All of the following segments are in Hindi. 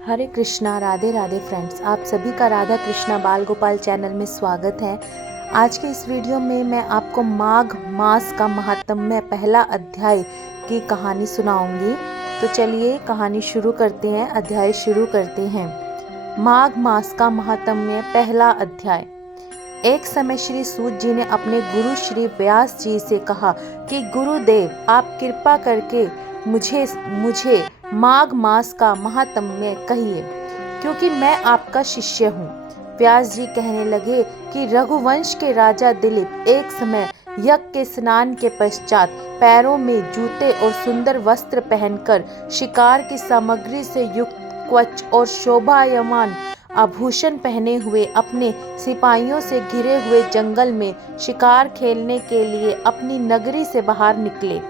हरे कृष्णा, राधे राधे फ्रेंड्स। आप सभी का राधा कृष्णा बाल गोपाल चैनल में स्वागत है। आज के इस वीडियो में मैं आपको माघ मास का महात्म्य पहला अध्याय की कहानी सुनाऊंगी। तो चलिए कहानी शुरू करते हैं, अध्याय शुरू करते हैं। माघ मास का महात्म्य पहला अध्याय। एक समय श्री सूत जी ने अपने गुरु श्री व्यास जी से कहा कि गुरुदेव, आप कृपा करके मुझे माघ मास का महात्म्य कहिए, क्योंकि मैं आपका शिष्य हूँ। व्यास जी कहने लगे कि रघुवंश के राजा दिलीप एक समय यज्ञ के स्नान के पश्चात पैरों में जूते और सुंदर वस्त्र पहनकर शिकार की सामग्री से युक्त कवच और शोभायमान आभूषण पहने हुए अपने सिपाहियों से घिरे हुए जंगल में शिकार खेलने के लिए अपनी नगरी से बाहर निकले।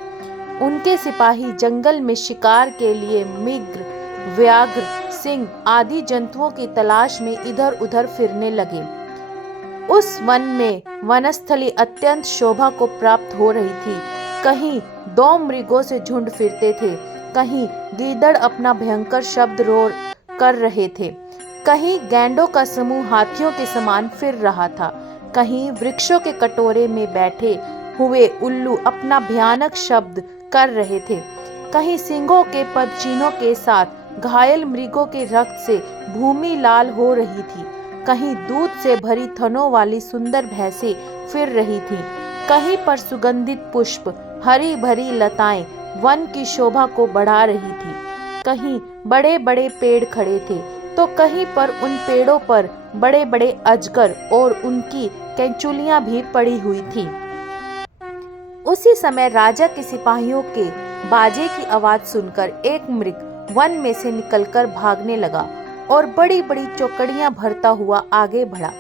उनके सिपाही जंगल में शिकार के लिए मृग, व्याघ्र, सिंह आदि जंतुओं की तलाश में इधर उधर फिरने लगे। उस वन में वनस्थली अत्यंत शोभा को प्राप्त हो रही थी। कहीं दो मृगों से झुंड फिरते थे, कहीं गीदड़ अपना भयंकर शब्द रोर कर रहे थे, कहीं गैंडों का समूह हाथियों के समान फिर रहा था, कहीं वृक्षों के कटोरे में बैठे हुए उल्लू अपना भयानक शब्द कर रहे थे, कहीं सिंहों के पदचिन्हों के साथ घायल मृगों के रक्त से भूमि लाल हो रही थी, कहीं दूध से भरी थनों वाली सुंदर भैंसें फिर रही थी, कहीं पर सुगंधित पुष्प, हरी भरी लताएं वन की शोभा को बढ़ा रही थी, कहीं बड़े बड़े पेड़ खड़े थे तो कहीं पर उन पेड़ों पर बड़े बड़े अजगर और उनकी कैंचुलियां भी पड़ी हुई थी। उसी समय राजा के सिपाहियों के बाजे की आवाज सुनकर एक मृग वन में से निकलकर भागने लगा और बड़ी बड़ी चौकड़ियां भरता हुआ आगे बढ़ा।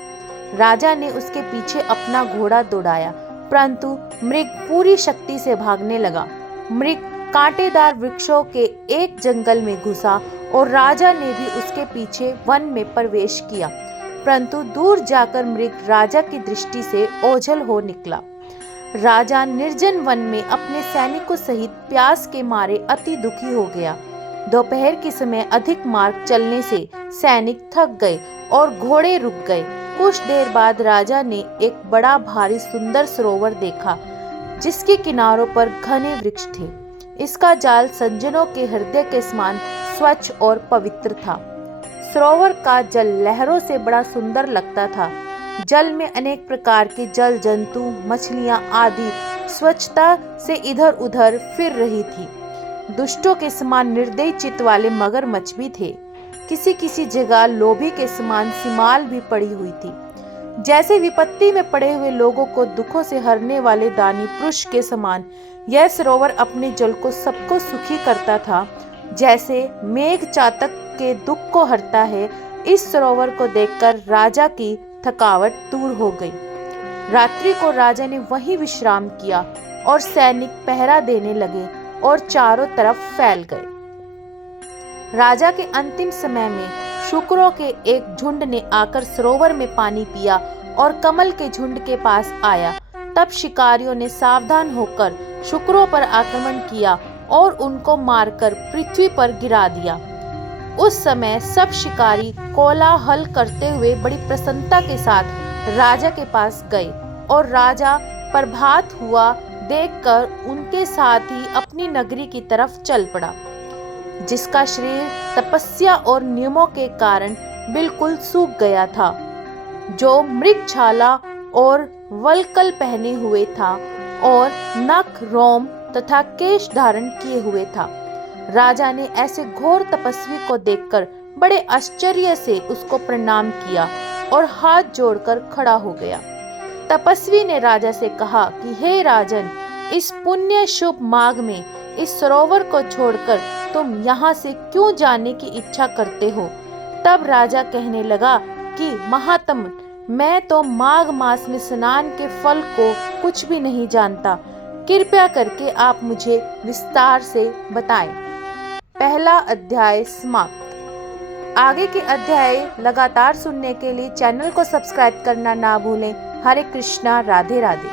राजा ने उसके पीछे अपना घोड़ा दौड़ाया, परंतु मृग पूरी शक्ति से भागने लगा। मृग कांटेदार वृक्षों के एक जंगल में घुसा और राजा ने भी उसके पीछे वन में प्रवेश किया, परंतु दूर जाकर मृग राजा की दृष्टि से ओझल हो निकला। राजा निर्जन वन में अपने सैनिकों सहित प्यास के मारे अति दुखी हो गया। दोपहर के समय अधिक मार्ग चलने से सैनिक थक गए और घोड़े रुक गए। कुछ देर बाद राजा ने एक बड़ा भारी सुंदर सरोवर देखा, जिसके किनारों पर घने वृक्ष थे। इसका जाल सज्जनों के हृदय के समान स्वच्छ और पवित्र था। सरोवर का जल लहरों से बड़ा सुंदर लगता था। जल में अनेक प्रकार के जल जंतु, मछलियां आदि स्वच्छता से इधर उधर फिर रही थी। दुष्टों के समान निर्दयी चित्त वाले मगरमच्छ भी थे। किसी किसी जगह लोभी के समान सिमाल भी पड़ी हुई थी। जैसे विपत्ति में पड़े हुए लोगों को दुखों से हरने वाले दानी पुरुष के समान यह सरोवर अपने जल को सबको सुखी करता था। जैसे मेघ चातक के दुख को हरता है, इस सरोवर को देखकर राजा की थकावट दूर हो गई। रात्रि को राजा ने वहीं विश्राम किया और सैनिक पहरा देने लगे और चारों तरफ फैल गए। राजा के अंतिम समय में शुकरों के एक झुंड ने आकर सरोवर में पानी पिया और कमल के झुंड के पास आया। तब शिकारियों ने सावधान होकर शुकरों पर आक्रमण किया और उनको मारकर पृथ्वी पर गिरा दिया। उस समय सब शिकारी कोलाहल करते हुए बड़ी प्रसन्नता के साथ राजा के पास गए और राजा प्रभात हुआ देखकर उनके साथ ही अपनी नगरी की तरफ चल पड़ा, जिसका शरीर तपस्या और नियमों के कारण बिल्कुल सूख गया था, जो मृगछाला और वल्कल पहने हुए था और नख, रोम तथा केश धारण किए हुए था। राजा ने ऐसे घोर तपस्वी को देखकर बड़े आश्चर्य से उसको प्रणाम किया और हाथ जोड़कर खड़ा हो गया। तपस्वी ने राजा से कहा कि हे राजन, इस पुण्य शुभ माघ में इस सरोवर को छोड़कर तुम यहाँ से क्यों जाने की इच्छा करते हो? तब राजा कहने लगा कि महात्म, मैं तो माघ मास में स्नान के फल को कुछ भी नहीं जानता। कृपया करके आप मुझे विस्तार से बताएं। पहला अध्याय समाप्त। आगे के अध्याय लगातार सुनने के लिए चैनल को सब्सक्राइब करना ना भूलें। हरे कृष्णा, राधे राधे।